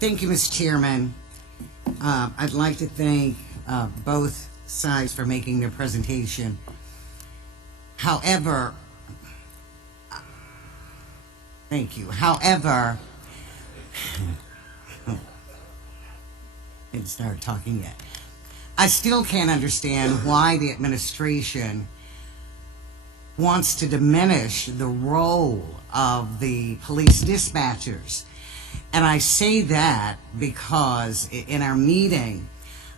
Thank you, Mr. Chairman. I'd like to thank both sides for making their presentation. However, thank you. However, didn't start talking yet. I still can't understand why the administration wants to diminish the role of the police dispatchers. And I say that because in our meeting,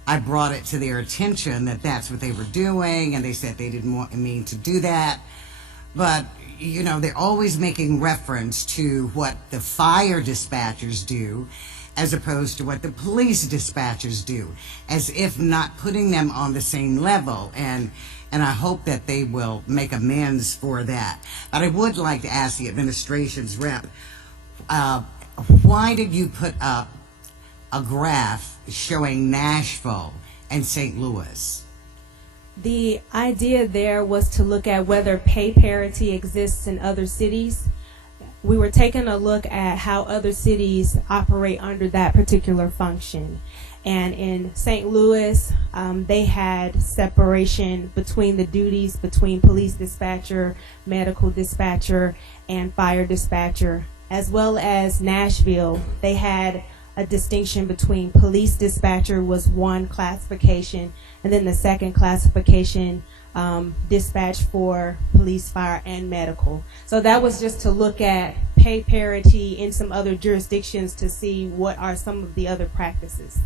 I brought it to their attention that that's what they were doing, and they said they didn't want me to do that. But, you know, they're always making reference to what the fire dispatchers do as opposed to what the police dispatchers do, as if not putting them on the same level. And I hope that they will make amends for that. But I would like to ask the administration's rep, why did you put up a graph showing Nashville and St. Louis? The idea there was to look at whether pay parity exists in other cities. We were taking a look at how other cities operate under that particular function. And in St. Louis, they had separation between the duties between police dispatcher, medical dispatcher, and fire dispatcher. As well as Nashville, they had a distinction between police dispatcher was one classification, and then the second classification, dispatch for police, fire, and medical. So that was just to look at pay parity in some other jurisdictions to see what are some of the other practices.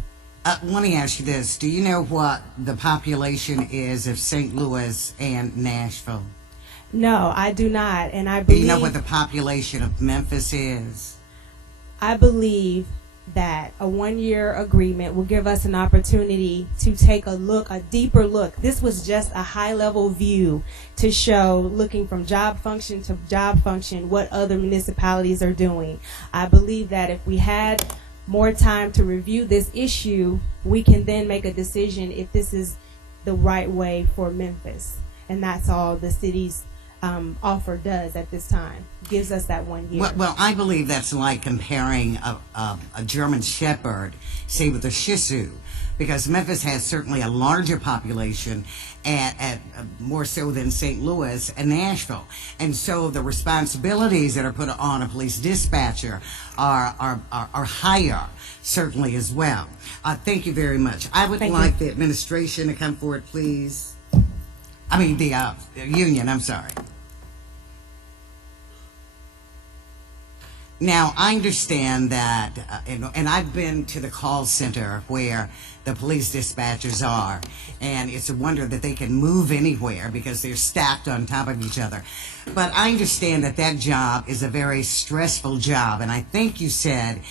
Let me ask you this. Do you know what the population is of St. Louis and Nashville? No, I do not, and I Do believe... you know what the population of Memphis is? I believe that a one-year agreement will give us an opportunity to take a look, a deeper look. This was just a high-level view to show, looking from job function to job function, what other municipalities are doing. I believe that if we had more time to review this issue, we can then make a decision if this is the right way for Memphis. And that's all the city's offer does at this time. Gives us that 1 year. Well, I believe that's like comparing a German Shepherd, say, with a Shih Tzu, because Memphis has certainly a larger population, at more so than St. Louis and Nashville, and so the responsibilities that are put on a police dispatcher are higher, certainly as well. Thank you very much. I would like the administration to come forward, please. I mean the union. I'm sorry. Now, I understand that, and I've been to the call center where the police dispatchers are, and it's a wonder that they can move anywhere because they're stacked on top of each other. But I understand that that job is a very stressful job, and I think you said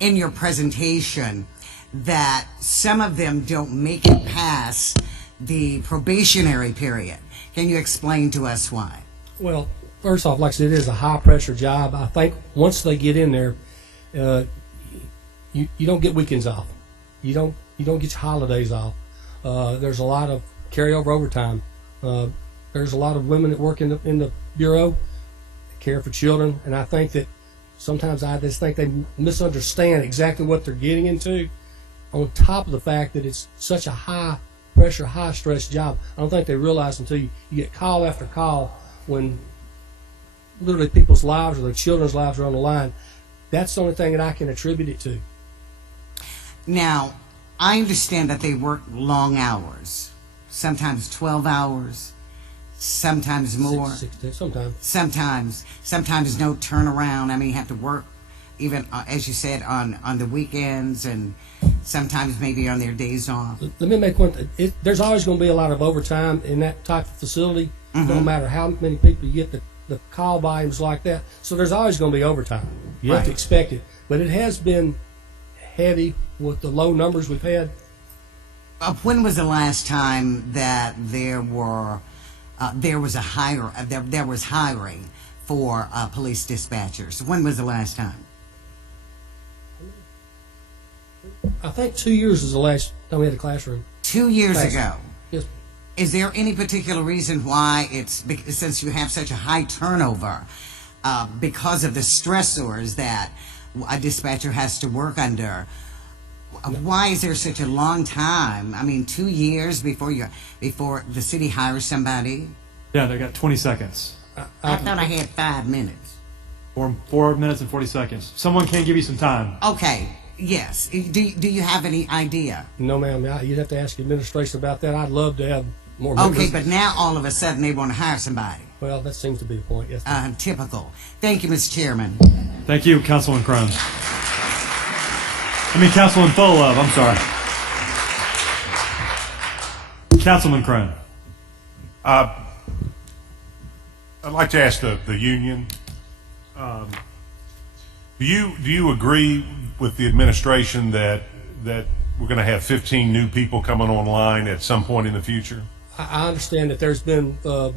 in your presentation that some of them don't make it past the probationary period. Can you explain to us why? Well, first off, like I said, it is a high-pressure job. I think once they get in there, you don't get weekends off. You don't get your holidays off. There's a lot of carryover overtime. There's a lot of women that work in the bureau, care for children, and I think that sometimes I just think they misunderstand exactly what they're getting into. On top of the fact that it's such a high-pressure, high-stress job, I don't think they realize until you get call after call when literally people's lives or their children's lives are on the line. That's the only thing that I can attribute it to. Now, I understand that they work long hours, sometimes 12 hours, sometimes more. 6 sometimes. Sometimes no turnaround. I mean, you have to work even, as you said, on the weekends and sometimes maybe on their days off. Let me make one thing. There's always going to be a lot of overtime in that type of facility, no matter how many people you get the call volumes like that. So there's always going to be overtime. You have to expect it. But it has been heavy with the low numbers we've had. When was the last time that there was hiring for police dispatchers? When was the last time? I think 2 years is the last time we had a classroom. 2 years ago. Yes. Is there any particular reason why since you have such a high turnover, because of the stressors that a dispatcher has to work under. Why is there such a long time? I mean, 2 years before the city hires somebody? Yeah, they got 20 seconds. I thought I had 5 minutes. Or 4 minutes and 40 seconds. Someone can give you some time. Okay, yes. Do you have any idea? No, ma'am. You'd have to ask administration about that. I'd love to have more members. Okay, but now all of a sudden they want to hire somebody. Well, that seems to be the point, yes. Typical. Thank you, Mr. Chairman. Thank you, Councilman Crone. Councilman Fullilove, I'm sorry. Councilman Crone. I'd like to ask the union, do you agree with the administration that we're going to have 15 new people coming online at some point in the future? I understand that there's been a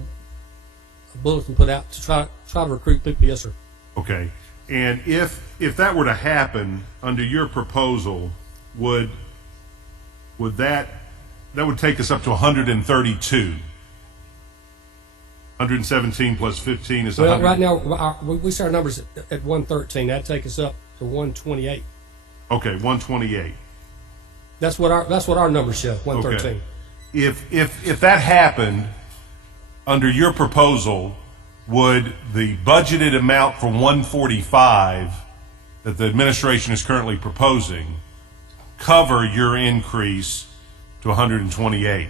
bulletin put out to try to recruit people, yes, sir. Okay. And if that were to happen under your proposal, would that would take us up to 132? 117 plus 15 is 100. Well, right now we start numbers at 113. That'd take us up to 128. Okay, 128. That's what our numbers show. 113. Okay. If that happened under your proposal, would the budgeted amount for 145 that the administration is currently proposing cover your increase to 128?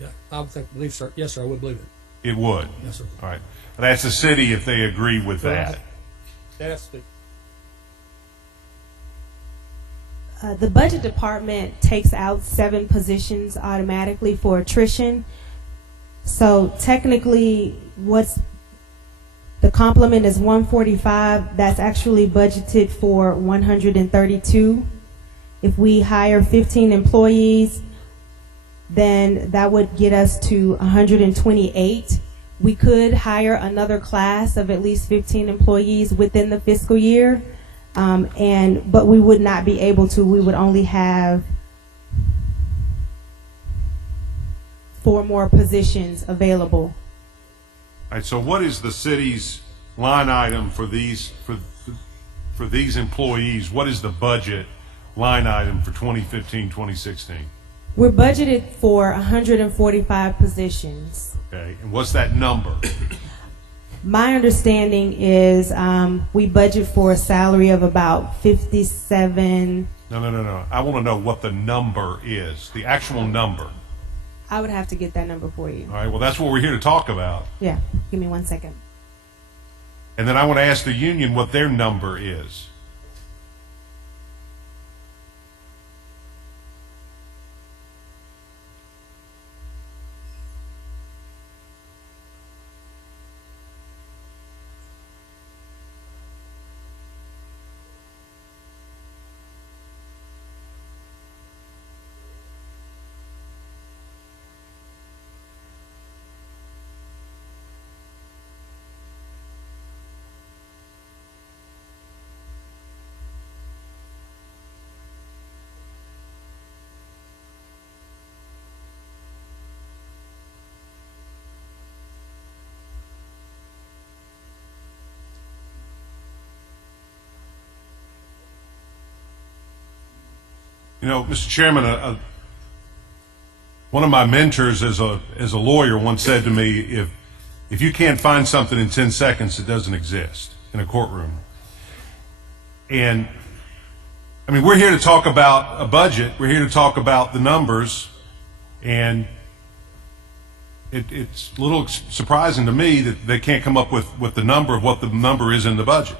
Yeah, I believe, sir. Yes, sir. I would believe it. It would. Yes, sir. All right. But ask the city if they agree with that. That's The budget department takes out 7 positions automatically for attrition. So technically, what's the complement is 145. That's actually budgeted for 132. If we hire 15 employees, then that would get us to 128. We could hire another class of at least 15 employees within the fiscal year, but we would not be able to. We would only have 4 more positions available. All right. So what is the city's line item for these employees? What is the budget line item for 2015, 2016? We're budgeted for 145 positions. Okay. And what's that number? My understanding is we budget for a salary of about 57. No. I want to know what the number is, the actual number. I would have to get that number for you. All right. Well, that's what we're here to talk about. Yeah, give me 1 second. And then I want to ask the union what their number is. You know, Mr. Chairman, one of my mentors as a lawyer once said to me, if you can't find something in 10 seconds, it doesn't exist in a courtroom. And I mean, we're here to talk about a budget. We're here to talk about the numbers, and it's a little surprising to me that they can't come up with the number of what the number is in the budget.